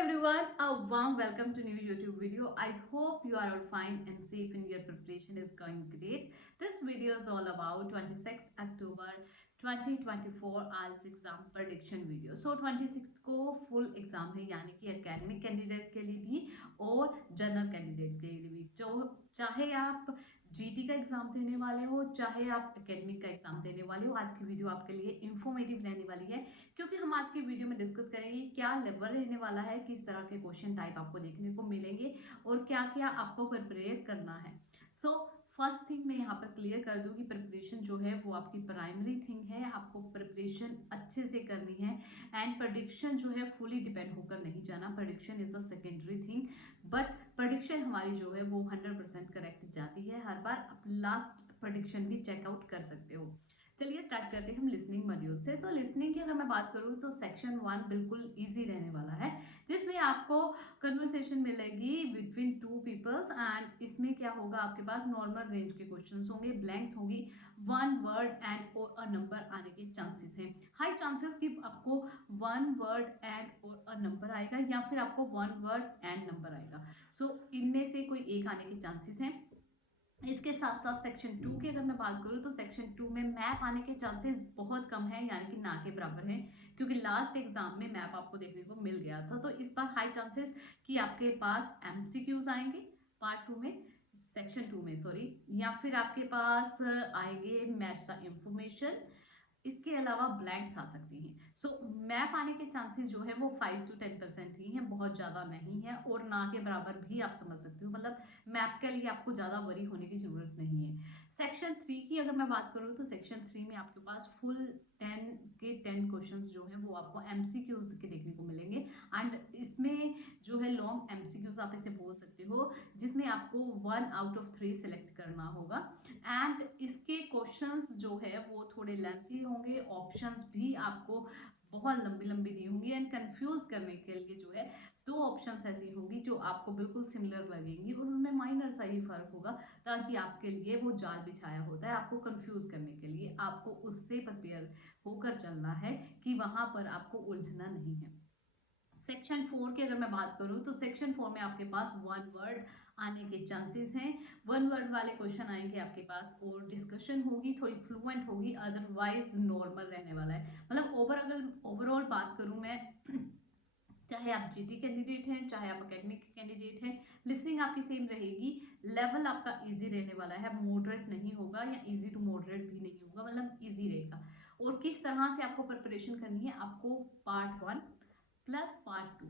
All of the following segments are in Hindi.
everyone, a warm welcome to new YouTube video. I hope you are all fine and safe and your preparation is going great. This video is all about 26 October 2024 IELTS exam prediction video. So 26 को फुल एग्जाम है यानी कि एकेडमिक कैंडिडेट्स के लिए भी और जनरल कैंडिडेट्स के लिए भी। जो चाहे आप जीटी का एग्जाम देने वाले हो चाहे आप एकेडमिक का एग्जाम देने वाले हो, आज की वीडियो आपके लिए इंफॉर्मेटिव रहने वाली है क्योंकि हम आज की वीडियो में डिस्कस करेंगे क्या लेवल रहने वाला है, किस तरह के क्वेश्चन टाइप आपको देखने को मिलेंगे और क्या क्या आपको प्रिपेयर करना है। सो फर्स्ट थिंग मैं यहाँ पर क्लियर कर दूँ कि प्रिपरेशन जो है वो आपकी प्राइमरी थिंग है, आपको प्रिपरेशन अच्छे से करनी है एंड प्रेडिक्शन जो है फुली डिपेंड होकर नहीं जाना। Prediction is a secondary thing but prediction हमारी जो है वो 100% करेक्ट जाती है। हर बार आप लास्ट प्रेडिक्शन भी चेकआउट कर सकते हो। चलिए स्टार्ट करते हैं हम लिसनिंग मॉड्यूल से। सो लिसनिंग की अगर मैं बात करूँ तो सेक्शन 1 बिल्कुल इजी रहने वाला है, जिसमें आपको कन्वर्सेशन मिलेगी बिटवीन टू पीपल्स एंड इसमें क्या होगा, आपके पास नॉर्मल रेंज के क्वेश्चंस होंगे, ब्लैंक्स होंगी, वन वर्ड एंड और अ नंबर आने के चांसेस हैं। हाई चांसेस कि आपको वन वर्ड एंड और अ नंबर आएगा या फिर आपको वन वर्ड एंड नंबर आएगा। सो इनमें से कोई एक आने के चांसेस हैं। इसके साथ साथ सेक्शन 2 की अगर मैं बात करूँ तो सेक्शन 2 में मैप आने के चांसेस बहुत कम है, यानी कि ना के बराबर है, क्योंकि लास्ट एग्जाम में मैप आपको देखने को मिल गया था। तो इस बार हाई चांसेस कि आपके पास एमसीक्यूज आएंगे पार्ट 2 में, सेक्शन 2 में सॉरी, या फिर आपके पास आएंगे मैच द इंफॉर्मेशन। इसके अलावा ब्लैंक्स आ सकती हैं। सो मैप आने के चांसेस जो है वो 5 to 10% ही हैं, बहुत ज़्यादा नहीं है और ना के बराबर भी आप समझ सकते हो। मतलब मैप के लिए आपको ज़्यादा वरी होने की ज़रूरत नहीं है। सेक्शन 3 की अगर मैं बात करूँ तो सेक्शन 3 में आपके पास फुल 10 के 10 क्वेश्चंस जो हैं वो आपको एमसीक्यूज के देखने को मिलेंगे एंड इसमें जो है लॉन्ग एमसीक्यूज आप इसे बोल सकते हो, जिसमें आपको 1 out of 3 सेलेक्ट करना होगा एंड इसके क्वेश्चंस जो है वो थोड़े लेंथी होंगे, ऑप्शंस भी आपको बहुत लंबी लंबी दी होंगी एंड कंफ्यूज करने के लिए जो है दो ऑप्शंस ऐसी होंगी जो आपको बिल्कुल सिमिलर लगेंगी और उनमें माइनर सा ही फर्क होगा, ताकि आपके लिए वो जाल बिछाया होता है आपको कंफ्यूज करने के लिए। आपको उससे प्रिपेयर होकर चलना है कि वहां पर आपको उलझना नहीं है। सेक्शन 4 की अगर मैं बात करूं तो सेक्शन 4 में आपके पास वन वर्ड आने के चांसेस हैं। वन वर्ड वाले क्वेश्चन आएंगे आपके पास और डिस्कशन होगी, थोड़ी फ्लुएंट होगी, अदरवाइज नॉर्मल रहने वाला है। मतलब ओवरऑल बात करूं मैं चाहे आप जीटी कैंडिडेट हैं चाहे आप एकेडमिक कैंडिडेट हैं, लिसनिंग आपकी सेम रहेगी। लेवल आपका इजी रहने वाला है, मॉडरेट नहीं होगा या इजी टू मॉडरेट भी नहीं होगा, मतलब इजी रहेगा। और किस तरह से आपको प्रिपरेशन करनी है, आपको पार्ट 1 प्लस पार्ट 2,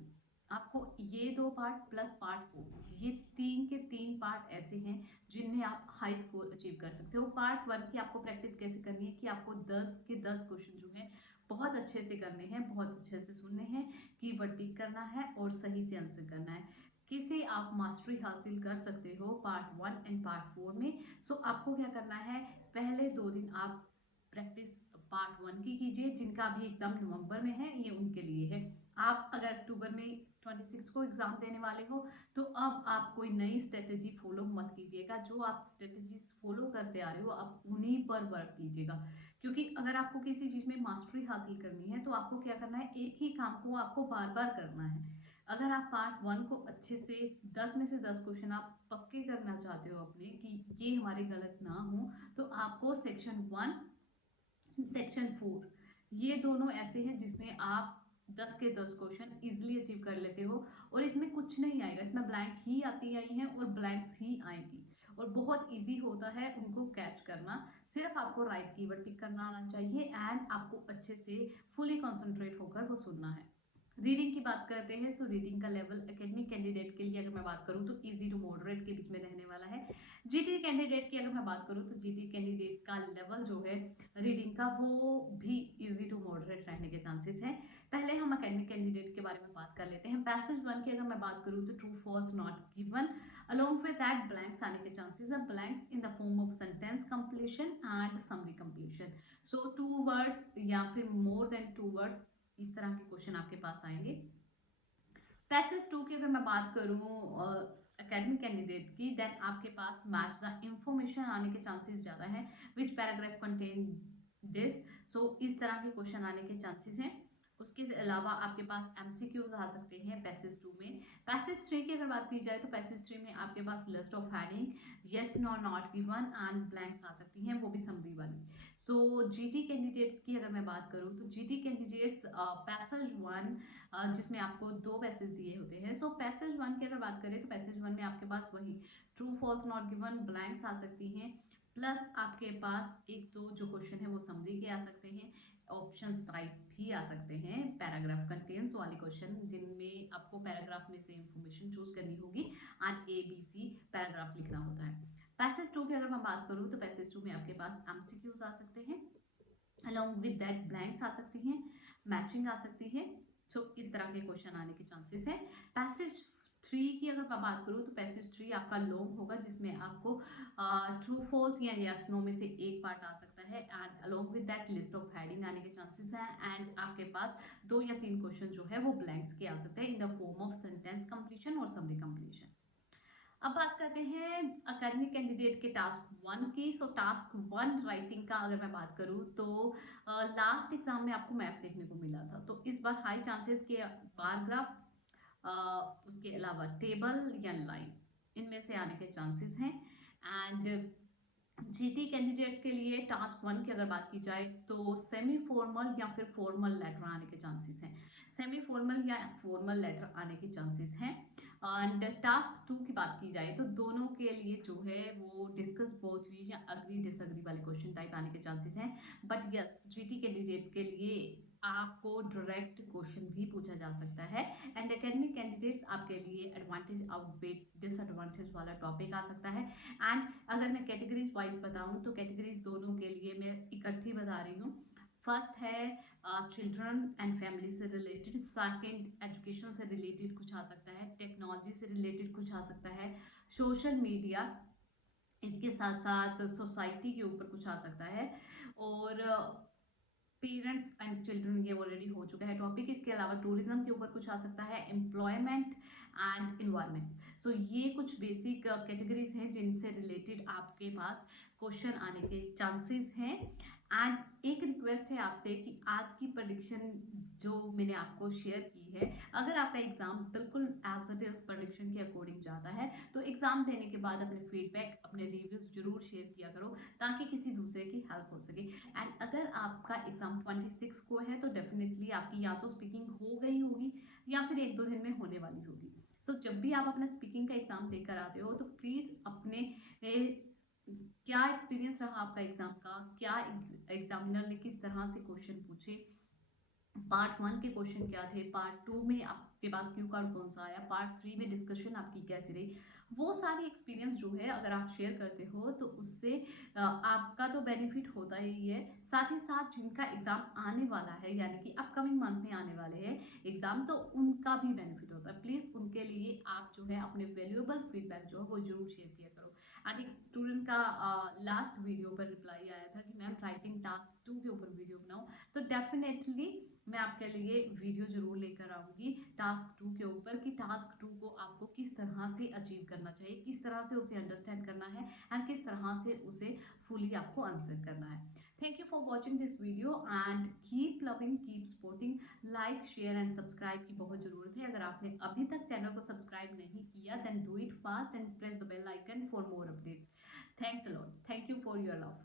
आपको ये दो पार्ट प्लस पार्ट 4, ये तीन के तीन पार्ट ऐसे हैं जिनमें आप हाई स्कोर अचीव कर सकते हो। पार्ट 1 की आपको प्रैक्टिस कैसे करनी है कि आपको 10 के 10 क्वेश्चन जो है बहुत अच्छे से करने हैं, बहुत अच्छे से सुनने हैं, कीवर्ड टिक करना है और सही से आंसर करना है। किसे आप मास्टरी हासिल कर सकते हो पार्ट 1 एंड पार्ट 4 में। सो आपको क्या करना है, पहले 2 दिन आप प्रैक्टिस पार्ट 1 की कीजिए। जिनका भी एग्जाम नवंबर में है ये उनके लिए है। आप अगर अक्टूबर में 26 को एग्जाम देने वाले हो तो अब आप कोई नई स्ट्रेटेजी फॉलो मत कीजिएगा। जो आप स्ट्रेटेजीज फॉलो करते आ रहे हो आप उन्हीं पर वर्क कीजिएगा, क्योंकि अगर आपको किसी चीज में मास्टरी हासिल करनी है तो आपको क्या करना है, एक ही काम को आपको बार बार करना है। अगर आप पार्ट 1 को अच्छे से 10 में से 10 क्वेश्चन आप पक्के करना चाहते हो अपने कि ये हमारे गलत ना हो, तो आपको सेक्शन 1 सेक्शन 4 ये दोनों ऐसे हैं जिसमें आप 10 के 10 क्वेश्चन इजीली अचीव कर लेते हो और इसमें कुछ नहीं आएगा, इसमें ब्लैंक ही आती आई हैं और ब्लैंक्स ही आएंगी और बहुत इजी होता है उनको कैच करना। सिर्फ आपको राइट कीवर्ड पिक करना आना चाहिए एंड आपको अच्छे से फुली कॉन्सेंट्रेट होकर वो सुनना है। रीडिंग की बात करते हैं। सो रीडिंग का लेवल एकेडमिक कैंडिडेट के लिए अगर मैं बात करूं तो इजी टू मॉडरेट के बीच में रहने वाला है। जीटी कैंडिडेट की अगर मैं बात करूं तो जीटी कैंडिडेट का लेवल जो है रीडिंग का वो भी इजी टू मॉडरेट रहने के चांसेस हैं। पहले हम एकेडमिक कैंडिडेट के बारे में बात कर लेते हैं। पैसेज 1 की अगर मैं बात करूं तो true false not given, along with that blanks आने के चांसेस है, blanks in the form of sentence completion and summary completion. So 2 words या फिर मोर देन 2 वर्ड्स, इस तरह के क्वेश्चन आपके पास आएंगे। पैसेज 2 की अगर मैं बात करूं एकेडमिक कैंडिडेट की, देन आपके पास मैच द इंफॉर्मेशन आने के चांसेस ज्यादा हैं, विच पैराग्राफ कंटेन दिस। सो इस तरह के क्वेश्चन आने के चांसेस हैं। उसके अलावा आपके पास एमसीक्यूज आ सकते हैं पैसेज 2 में। पैसेज 3 की अगर बात की जाए तो पैसेज 3 में आपके पास list of heading, yes no not given and blanks आ सकती हैं, वो भी समरी वाली। सो जीटी कैंडिडेट्स की अगर मैं बात करूँ तो जीटी कैंडिडेट्स पैसेज 1 जिसमें आपको 2 पैसेज दिए होते हैं। सो पैसेज 1 की अगर बात करें तो पैसेज 1 में आपके पास वही true false not given blanks आ सकती हैं, प्लस आपके पास एक दो जो क्वेश्चन है वो समरी के आ सकते हैं, ऑप्शंस टाइप भी आ सकते हैं, पैराग्राफ कंटेंट्स वाले क्वेश्चन जिनमें आपको पैराग्राफ में से इंफॉर्मेशन चूज करनी होगी and A B C paragraph लिखना होता है। पैसेज 2 की अगर मैं बात करूँ तो पैसेज 2 में आपके पास एमसीक्यूज आ सकते हैं, अलॉन्ग विद दैट ब्लैंक्स आ सकती हैं, मैचिंग आ सकती है। सो इस तरह के क्वेश्चन आने के चांसेस है। पैसेज 3 की अगर मैं बात करूँ तो पैसेज 3 आपका लॉन्ग होगा, जिसमें आपको ट्रू फॉल्स या यस नो में से एक पार्ट आ सकता है and along with that list of heading आने के चांसेस हैं एंड आपके पास 2 या 3 क्वेश्चन जो है वो ब्लैंक्स के आ सकते हैं इन the form of sentence completion और समरी कंप्लीशन। अब बात करते हैं अकेडमिक कैंडिडेट के टास्क 1 की। सो टास्क 1 राइटिंग का अगर मैं बात करूँ तो लास्ट एग्जाम में आपको मैप देखने को मिला था, तो इस बार हाई चांसेस के बारग्राफ उसके अलावा टेबल या लाइन इनमें से आने के चांसेस हैं। एंड जीटी कैंडिडेट्स के लिए टास्क 1 की अगर बात की जाए तो सेमी फॉर्मल या फिर फॉर्मल लेटर आने के चांसेस हैं, सेमी फॉर्मल या फॉर्मल लेटर आने के चांसेस हैं। एंड टास्क 2 की बात की जाए तो दोनों के लिए जो है वो डिस्कस बोथ वी या अग्री डिसअग्री वाले क्वेश्चन टाइप आने के चांसेस हैं। बट यस, जीटी कैंडिडेट्स के लिए आपको डायरेक्ट क्वेश्चन भी पूछा जा सकता है एंड एकेडमिक कैंडिडेट्स आपके लिए एडवांटेज आउटवेट डिसएडवांटेज वाला टॉपिक आ सकता है। एंड अगर मैं कैटेगरीज वाइज बताऊं तो कैटेगरीज दोनों के लिए मैं इकट्ठी बता रही हूँ। फर्स्ट है चिल्ड्रन एंड फैमिली से रिलेटेड, सेकंड एजुकेशन से रिलेटेड कुछ आ सकता है, टेक्नोलॉजी से रिलेटेड कुछ आ सकता है, सोशल मीडिया, इसके साथ साथ सोसाइटी के ऊपर कुछ आ सकता है, और पेरेंट्स एंड चिल्ड्रन ये ऑलरेडी हो चुका है टॉपिक। इसके अलावा टूरिज्म के ऊपर कुछ आ सकता है, एम्प्लॉयमेंट एंड इन्वायरमेंट। सो ये कुछ बेसिक कैटेगरीज हैं जिनसे रिलेटेड आपके पास क्वेश्चन आने के चांसेस हैं। एंड एक रिक्वेस्ट है आपसे कि आज की प्रेडिक्शन जो मैंने आपको शेयर की है, अगर आपका एग्जाम बिल्कुल एज इट इज प्रेडिक्शन के अकॉर्डिंग जाता है तो एग्जाम देने के बाद अपने फीडबैक, अपने रिव्यूज जरूर शेयर किया करो ताकि किसी दूसरे की हेल्प हो सके। एंड अगर आपका एग्जाम 26 को है तो डेफिनेटली आपकी या तो स्पीकिंग हो गई होगी या फिर 1-2 दिन में होने वाली होगी। सो जब भी आप अपना स्पीकिंग का एग्जाम देकर आते हो तो प्लीज अपने क्या एक्सपीरियंस रहा आपका एग्जाम का, क्या एग्जामिनर ने किस तरह से क्वेश्चन पूछे, पार्ट 1 के क्वेश्चन क्या थे, पार्ट 2 में आपके पास क्यू कार्ड कौन सा आया, पार्ट 3 में डिस्कशन आपकी कैसी रही, वो सारी एक्सपीरियंस जो है अगर आप शेयर करते हो तो उससे आपका तो बेनिफिट होता ही है, साथ ही साथ जिनका एग्जाम आने वाला है यानी कि अपकमिंग मंथ में आने वाले हैं एग्जाम, तो उनका भी बेनिफिट होता है। प्लीज उनके लिए आप जो है अपने वैल्यूएबल फीडबैक जो है वो जरूर शेयर किया करो। एंड एक स्टूडेंट का लास्ट वीडियो पर रिप्लाई आया था कि मैम राइटिंग टास्क 2 के ऊपर वीडियो बनाओ, तो डेफिनेटली मैं आपके लिए वीडियो जरूर लेकर आऊंगी टास्क 2 के ऊपर कि टास्क 2 को आपको किस तरह से अचीव करना चाहिए, किस तरह से उसे अंडरस्टैंड करना है एंड किस तरह से उसे फुली आपको आंसर करना है। Thank you for watching this video and keep loving, keep supporting, like share and subscribe की बहुत जरूरत है। अगर आपने अभी तक चैनल को सब्सक्राइब नहीं किया then do it fast and press the bell icon for more updates. Thanks a lot, thank you for your love.